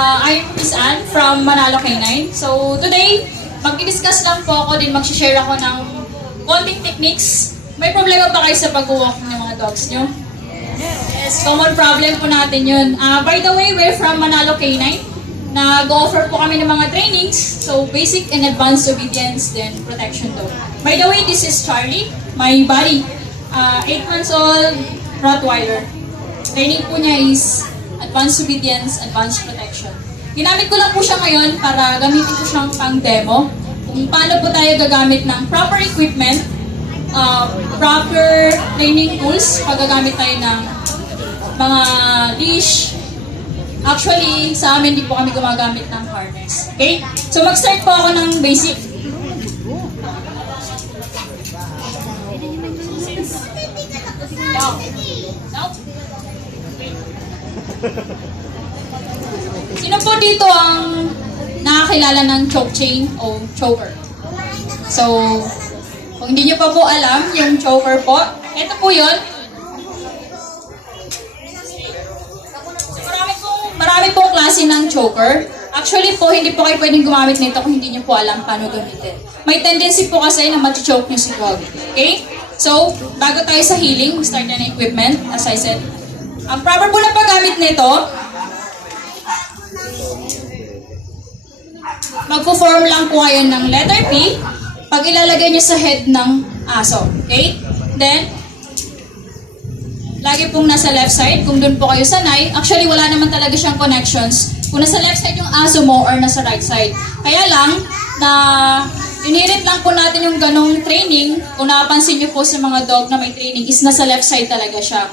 I'm Miss Anne from Manalo K9. So today, mag-discuss lang po ako din, mag-share ako ng konting techniques. May problema ba kayo sa pag-walk ng mga dogs nyo? Yes, common problem po natin yun. By the way, we're from Manalo K9. Nag-offer po kami ng mga trainings. So basic and advanced obedience, then protection dog. By the way, this is Charlie, my buddy. 8 months old, Rottweiler. Training po niya is advanced obedience, advanced protection. Ginamit ko lang po siya ngayon para gamitin ko siyang pang-demo. Kung paano po tayo gagamit ng proper equipment, proper training tools, paggagamit tayo ng mga leash. Actually, sa amin di po kami gumagamit ng harness. Okay? So mag-start po ako ng basic. Sino po dito ang nakakilala ng choke chain o choker? So, kung hindi nyo pa po alam, yung choker po, ito po yun. So, marami pong klase ng choker. Actually po, hindi po kayo pwedeng gumamit nito kung hindi nyo po alam paano gamitin. May tendency po kasi na mati-choke nyo si dog. Okay? So, bago tayo sa healing, start na ng equipment, as I said. Ang proper po na paggamit nito, magpo-form lang po kayo ng letter P pag ilalagay nyo sa head ng aso. Okay? Then, lagi pong nasa left side, kung doon po kayo sanay. Actually, wala naman talaga siyang connections kung nasa left side yung aso mo or nasa right side. Kaya lang, na inirit lang po natin yung ganong training. Kung napansin nyo po sa mga dog na may training, is nasa left side talaga siya.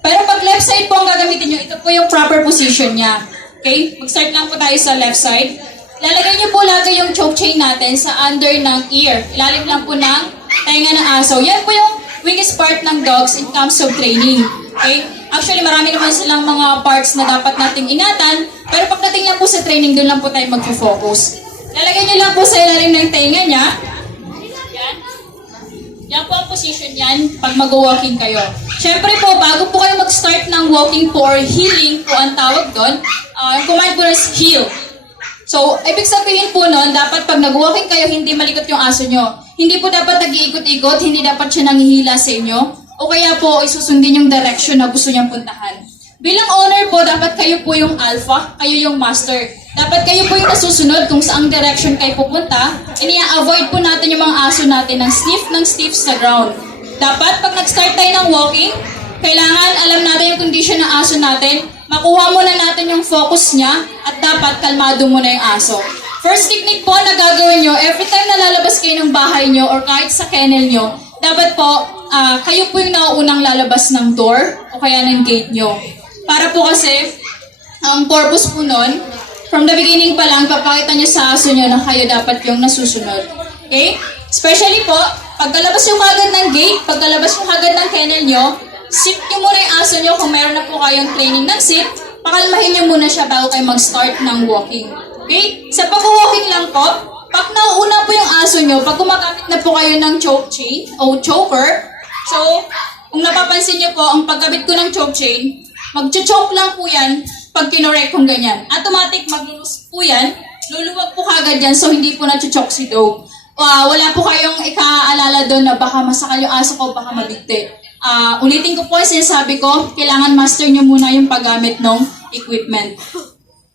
Pero pag left side po ang gagamitin nyo, ito po yung proper position niya. Okay? Mag-start lang po tayo sa left side. Lalagay nyo po lagi yung choke chain natin sa under ng ear. Ilalim lang po ng tenga ng aso. Yan po yung weakest part ng dogs in terms of training. Okay? Actually, marami naman silang mga parts na dapat nating ingatan. Pero pagdating lang po sa training, doon lang po tayo mag-focus. Lalagay nyo lang po sa ilalim ng tenga niya. Yan. Yan po ang position yan pag mag-walking kayo. Siyempre po, bago po kayo mag-start ng walking po or healing po ang tawag doon, ang command po is heal. So, ibig sabihin po nun, dapat pag nag-walking kayo, hindi malikot yung aso nyo. Hindi po dapat nag-iikot-ikot, hindi dapat siya nanghihila sa inyo. O kaya po, isusundin yung direction na gusto niyang puntahan. Bilang owner po, dapat kayo po yung alpha, kayo yung master. Dapat kayo po yung nasusunod kung saang direction kayo pupunta. Inia-avoid po natin yung mga aso natin ng stiff sa ground. Dapat pag nag-start tayo ng walking, kailangan alam natin yung condition ng aso natin. Makuha muna natin yung focus niya at dapat kalmado muna yung aso. First technique po na gagawin nyo, every time na lalabas kayo ng bahay nyo or kahit sa kennel nyo, dapat po, kayo po yung nauunang lalabas ng door o kaya ng gate nyo. Para po kasi, ang purpose po nun, from the beginning pa lang, papakita nyo sa aso nyo na kayo dapat yung nasusunod. Okay? Especially po, pagkalabas yung kagad ng gate, pagkalabas yung kagad ng kennel nyo, sit nyo muna yung aso nyo kung meron na po kayong training ng sit, pakalmahin nyo muna siya bago kayo mag-start ng walking. Okay? Sa pag-walking lang po, pag nauuna po yung aso nyo, pag gumagamit na po kayo ng choke chain o choker, so, kung napapansin nyo po, ang paggamit ko ng choke chain, mag-choke lang po yan pag kinorek kong ganyan. Automatic, maglulus po yan, luluwag po kagad yan, so hindi po na-choke si dog. Wala po kayong ikaalala doon na baka masakal yung aso ko, baka mabigti. Ulitin ko po yung sinasabi ko, kailangan master nyo muna yung paggamit ng equipment.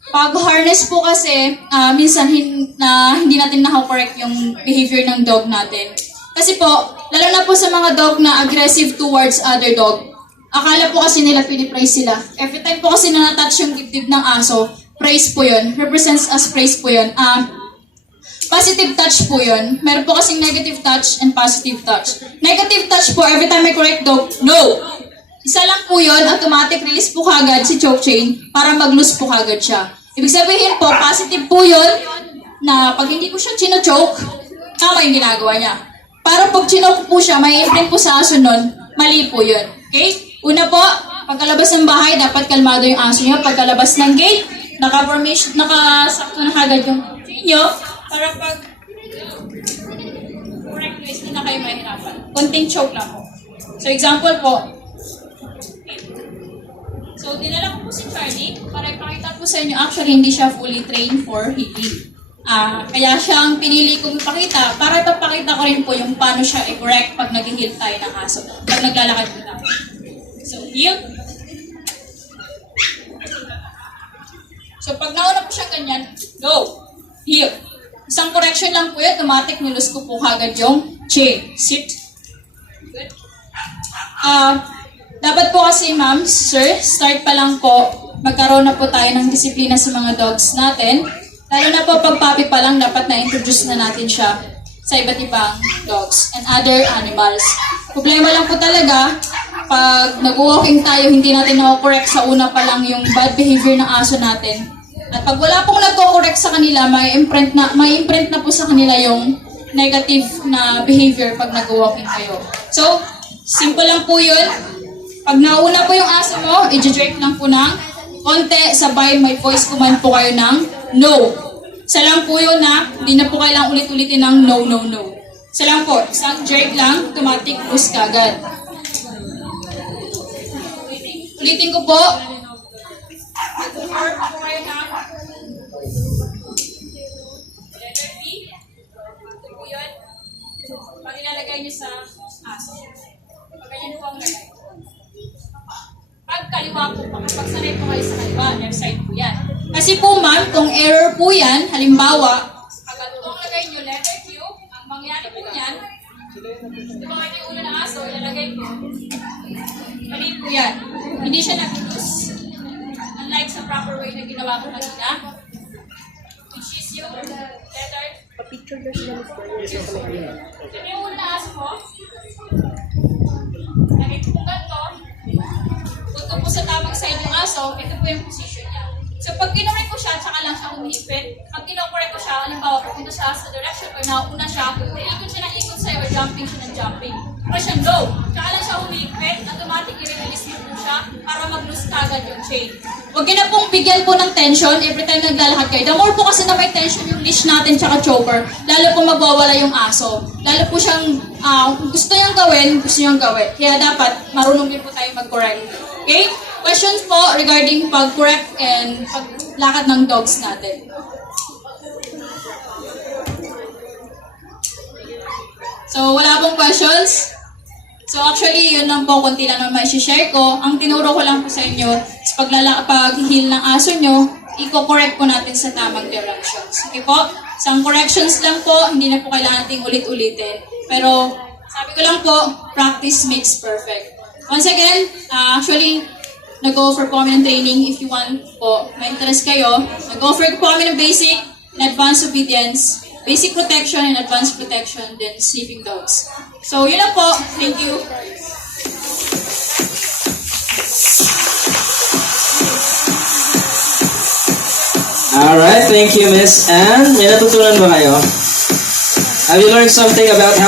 Pag harness po kasi, minsan hindi natin nakakorek yung behavior ng dog natin. Kasi po, lalo na po sa mga dog na aggressive towards other dog, akala po kasi nila pinipraise sila. Every time po kasi na na-touch yung dibdib ng aso, praise po yun, represents as praise po yun. Positive touch po yun. Meron po kasing negative touch and positive touch. Negative touch po, every time I correct dog, no! Isa lang po yun, automatic release po kagad si choke chain para mag-loose po kagad siya. Ibig sabihin po, positive po yun na pag hindi po siya chino-choke, tama yung ginagawa niya. Para pag chinoke po siya, may imprint po sa aso nun, mali po yun. Okay? Una po, pagkalabas ng bahay, dapat kalmado yung aso niya. Pagkalabas ng gate, nakasakto na kagad yung chain nyo. Para pag correct place na kayo mahirapan. Konting choke lang po. So example po. So So, dinala ko po si Charlie para ipakita po sa inyo, actually, hindi siya fully trained for healing. Kaya siya ang pinili kong ipakita para ipapakita ko rin po yung paano siya i-correct pag nag-heal tayo ng aso, pag naglalakad po tayo. So, heal. So, pag nauna po siya ganyan, go. Heal. Isang correction lang po yun, automatic nilus ko po kagad yung chain. Sit. Good. Dapat po kasi ma'am, sir, start pa lang po, magkaroon na po tayo ng disiplina sa mga dogs natin. Lalo na po pag puppy pa lang, dapat na-introduce na natin siya sa iba't ibang dogs and other animals. Problema lang po talaga, pag nag-walking tayo, hindi natin na-correct sa una pa lang yung bad behavior ng aso natin. At pag wala pong nagko-correct sa kanila, may imprint na po sa kanila yung negative na behavior pag nag-walking kayo. So, simple lang po yun. Pag nauna po yung aso mo, i-jerk lang po ng konti, sabay may voice command po kayo ng no. Isa lang po yun na, hindi na po kailangang ulit-ulitin ng no, no, no. Isa lang po, isang jerk lang, automatic push kagad. Ulitin ko po. Letter B. Ito po yun. Pag ilalagay niyo sa aso. Pag ganyan po ang lagay. Pag kaliwa po, pag sanay po kayo sa kaliwa, left side po yan. Kasi po ma'am, kung error po yan, halimbawa, pag ito ang lagay nyo, letter Q, ang mangyari po yan, di ba may ulo na aso, ilalagay ko. Mali po yan. Hindi siya nag-lose. Unlike sa proper way na ginawa ko kanina, which is yung letter Pa-picture na sila ng Q. Yung ulo na aso mo, lagay ko po ganito, punto po sa tamang side yung aso, ito po yung position niya. So pag kinorek ko siya, tsaka lang siya humihigpit. Pag kinokorek ko siya, halimbawa, pupunta siya sa direction or nauna siya, ikot siya ng ikot sa'yo or jumping siya ng jumping. Para siyang low. Tsaka lang siya humihigpit, automatic i-release mo po siya para mag-loose kagad yung chain. Huwag na pong bigyan po ng tension every time naglalakad kayo. The more po kasi na may tension yung leash natin tsaka choker, lalo po magwawala yung aso. Lalo po siyang, gusto niyang gawin. Kaya dapat marunong din po tayo mag-correct. Okay? Questions po regarding pag-correct and paglakad ng dogs natin. So, wala pong questions? So, actually, yun lang po, konti lang naman i-share ko. Ang tinuro ko lang po sa inyo is pag-heal ng aso nyo, i-correct po natin sa tamang directions. Okay po? Isang corrections lang po, hindi na po kailangan nating ulit-ulitin. Pero, sabi ko lang po, practice makes perfect. Once again, actually, nag-offer po kami ng training if you want po, may interest kayo. Nag-offer po kami ng basic and advanced obedience, basic protection and advanced protection, then sleeping dogs. So, yun lang po. Thank you. Alright, thank you, Miss Anne. May natutunan ba kayo? Have you learned something about how